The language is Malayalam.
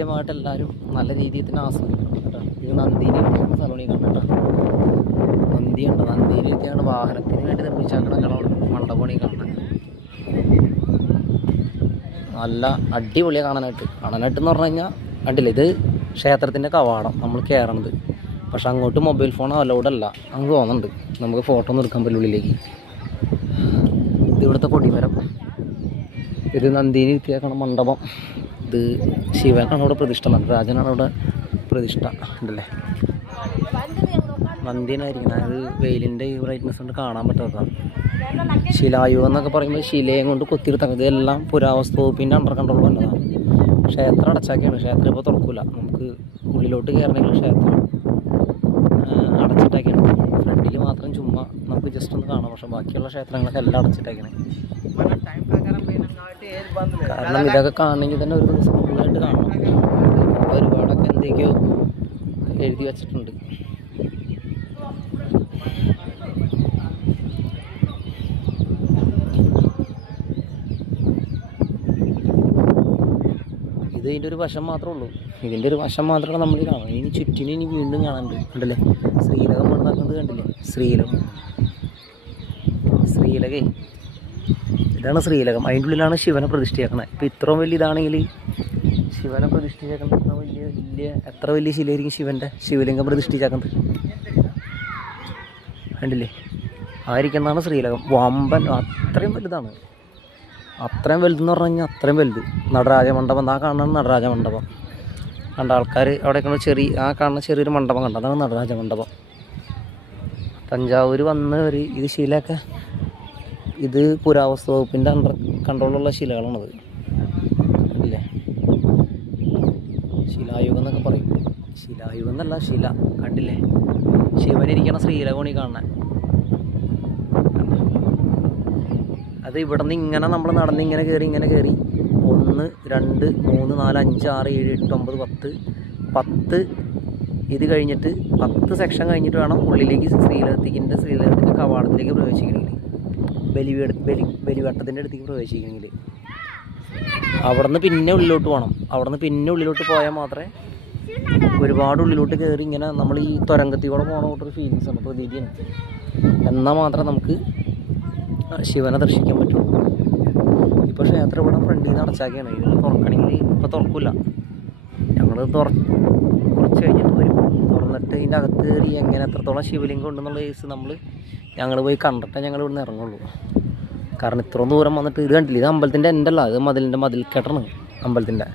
കൃത്യമായിട്ട് എല്ലാവരും നല്ല രീതിയിൽ തന്നെ ആസ്വദിക്കണം കേട്ടോ. ഇത് നന്ദിയിൽ എത്തിയാണ് സ്ഥലമാണ് കണ്ടോ. നന്ദി ഉണ്ടോ, നന്ദിയിൽ എത്തിയാണ് വാഹനത്തിന് വേണ്ടി നിർമ്മിച്ചാക്കണ മണ്ഡപമാണ് ഈ കാണുന്നത്. നല്ല അടിപൊളിയാണ് കാണാനായിട്ട് എന്ന് പറഞ്ഞു കഴിഞ്ഞാൽ കണ്ടില്ല. ഇത് ക്ഷേത്രത്തിൻ്റെ കവാടം നമ്മൾ കയറണത്. പക്ഷെ അങ്ങോട്ട് മൊബൈൽ ഫോൺ അലൗഡല്ല നമുക്ക് തോന്നുന്നുണ്ട്. നമുക്ക് ഫോട്ടോ ഒന്നും എടുക്കാൻ പറ്റില്ല ഉള്ളിലേക്ക്. ഇത് ഇവിടുത്തെ കൊടിമരം. ഇത് നന്ദിനി എത്തിയേക്കണ മണ്ഡപം. ഇത് ശിവനാണ് ഇവിടെ പ്രതിഷ്ഠ, നടരാജനാണ് ഇവിടെ പ്രതിഷ്ഠ ഉണ്ടല്ലേ. നന്ദിനായിരിക്കണം. അത് വെയിലിൻ്റെ ഈ ബ്രൈറ്റ്നസ് കൊണ്ട് കാണാൻ പറ്റാത്തതാണ്. ശിലായുഗം എന്നൊക്കെ പറയുമ്പോൾ ശിലയും കൊണ്ട് കൊത്തിയെടുത്ത ഇതെല്ലാം പുരാവസ്തു വകുപ്പിൻ്റെ അണ്ടർ കൺട്രോൾ വന്നതാണ്. ക്ഷേത്രം അടച്ചാക്കിയാണ്. ക്ഷേത്രം ഇപ്പോൾ തുറക്കില്ല. നമുക്ക് ഉള്ളിലോട്ട് കയറണമെങ്കിൽ ക്ഷേത്രം അടച്ചിട്ടാക്കിയാണ്. ഫ്രണ്ടിൽ മാത്രം ചുമ്മാ നമുക്ക് ജസ്റ്റ് ഒന്ന് കാണാം. പക്ഷെ ബാക്കിയുള്ള ക്ഷേത്രങ്ങളൊക്കെ എല്ലാം അടച്ചിട്ടാക്കിയാണ്. കാരണം ഇതൊക്കെ കാണണമെങ്കിൽ തന്നെ ഒരു ദിവസം ഫുള്ളായിട്ട് കാണണം. ഒരുപാടൊക്കെ എന്തൊക്കെയോ എഴുതി വച്ചിട്ടുണ്ട്. ഇത് ഇതിൻ്റെ ഒരു വശം മാത്രമേ ഉള്ളൂ. ഇതിൻ്റെ ഒരു വശം മാത്രമാണ് നമ്മൾ കാണുന്നത്. ഇനി ചുറ്റിനും ഇനി വീണ്ടും കാണാനുണ്ട്. കണ്ടല്ലേ, ശ്രീലകം മണ്ണാക്കുന്നത് കണ്ടില്ലേ. ശ്രീലകേ ഇതാണ് ശ്രീലകം. അതിൻ്റെ ഉള്ളിലാണ് ശിവനെ പ്രതിഷ്ഠയാക്കുന്നത്. ഇപ്പം ഇത്രയും വലിയ ഇതാണെങ്കിൽ ശിവനെ പ്രതിഷ്ഠിച്ചേക്കുന്നത് എത്ര വലിയ ശിലയായിരിക്കും ശിവലിംഗം പ്രതിഷ്ഠിച്ചേക്കുന്നത് കണ്ടില്ലേ. ആയിരിക്കുന്നതാണ് ശ്രീലകം. വമ്പൻ അത്രയും വലുതാണ്. അത്രയും വലുതെന്ന് പറഞ്ഞു കഴിഞ്ഞാൽ അത്രയും വലുത്. നടരാജ മണ്ഡപം ആ കാണുന്നതാണ് നടരാജ മണ്ഡപം. കണ്ട ആൾക്കാർ അവിടെ ആ കാണുന്ന ചെറിയൊരു മണ്ഡപം കണ്ട, അതാണ് നടരാജ മണ്ഡപം. തഞ്ചാവൂർ വന്നവർ ഇത് ശിലയൊക്കെ ഇത് പുരാവസ്തു വകുപ്പിൻ്റെ അണ്ടർ കൺട്രോളുള്ള ശിലകളാണത് കണ്ടില്ലേ. ശിലായുഗം എന്നൊക്കെ പറയും. ശിലായുഗം എന്നല്ല, ശില കണ്ടില്ലേ. ശിവനിരിക്കണ ശ്രീലകോണി കാണാൻ. അത് ഇവിടെ നിന്ന് ഇങ്ങനെ നമ്മൾ നടന്ന് ഇങ്ങനെ കയറി 1 2 3 4 5 6 7 8 9 10 ഇത് കഴിഞ്ഞിട്ട് 10 സെക്ഷൻ കഴിഞ്ഞിട്ട് വേണം ഉള്ളിലേക്ക് ശ്രീലകത്തിൻ്റെ കവാടത്തിലേക്ക് പ്രവേശിക്കണമെങ്കിൽ, ബലിവട്ടത്തിൻ്റെ അടുത്തേക്ക് പ്രവേശിക്കണമെങ്കിൽ. അവിടെ നിന്ന് പിന്നെ ഉള്ളിലോട്ട് പോകണം. അവിടെ നിന്ന് പിന്നെ ഉള്ളിലോട്ട് പോയാൽ മാത്രമേ ഒരുപാട് ഉള്ളിലോട്ട് കയറി ഇങ്ങനെ നമ്മൾ ഈ തുരങ്കത്തിലൂടെ പോകണ കൂട്ടൊരു ഫീലിങ്സ് ആണ്, പ്രതീതിയാണ്. എന്നാൽ മാത്രമേ നമുക്ക് ശിവനെ ദർശിക്കാൻ പറ്റുള്ളൂ. ഇപ്പോൾ ക്ഷേത്രം ഇവിടെ ഫ്രണ്ടിൽ നിന്ന് അടച്ചാക്കിയാണ്. ഇത് തുറക്കണമെങ്കിൽ ഇപ്പോൾ തുറക്കില്ല. ഞങ്ങൾ കുറച്ച് കഴിഞ്ഞിട്ട് വരും. തുറന്നിട്ട് ഇതിൻ്റെ അകത്ത് കയറി എങ്ങനെ എത്രത്തോളം ശിവലിംഗം ഉണ്ടെന്നുള്ള കേസ് ഞങ്ങൾ പോയി കണ്ടിട്ടേ ഞങ്ങൾ ഇവിടെ നിന്ന് ഇറങ്ങുള്ളൂ. കാരണം ഇത്രയും ദൂരം വന്നിട്ട് ഇത് കണ്ടില്ല. ഇത് അമ്പലത്തിൻ്റെ എൻ്റെ അല്ല, ഇത് മതിൽ കെട്ടണം അമ്പലത്തിൻ്റെ.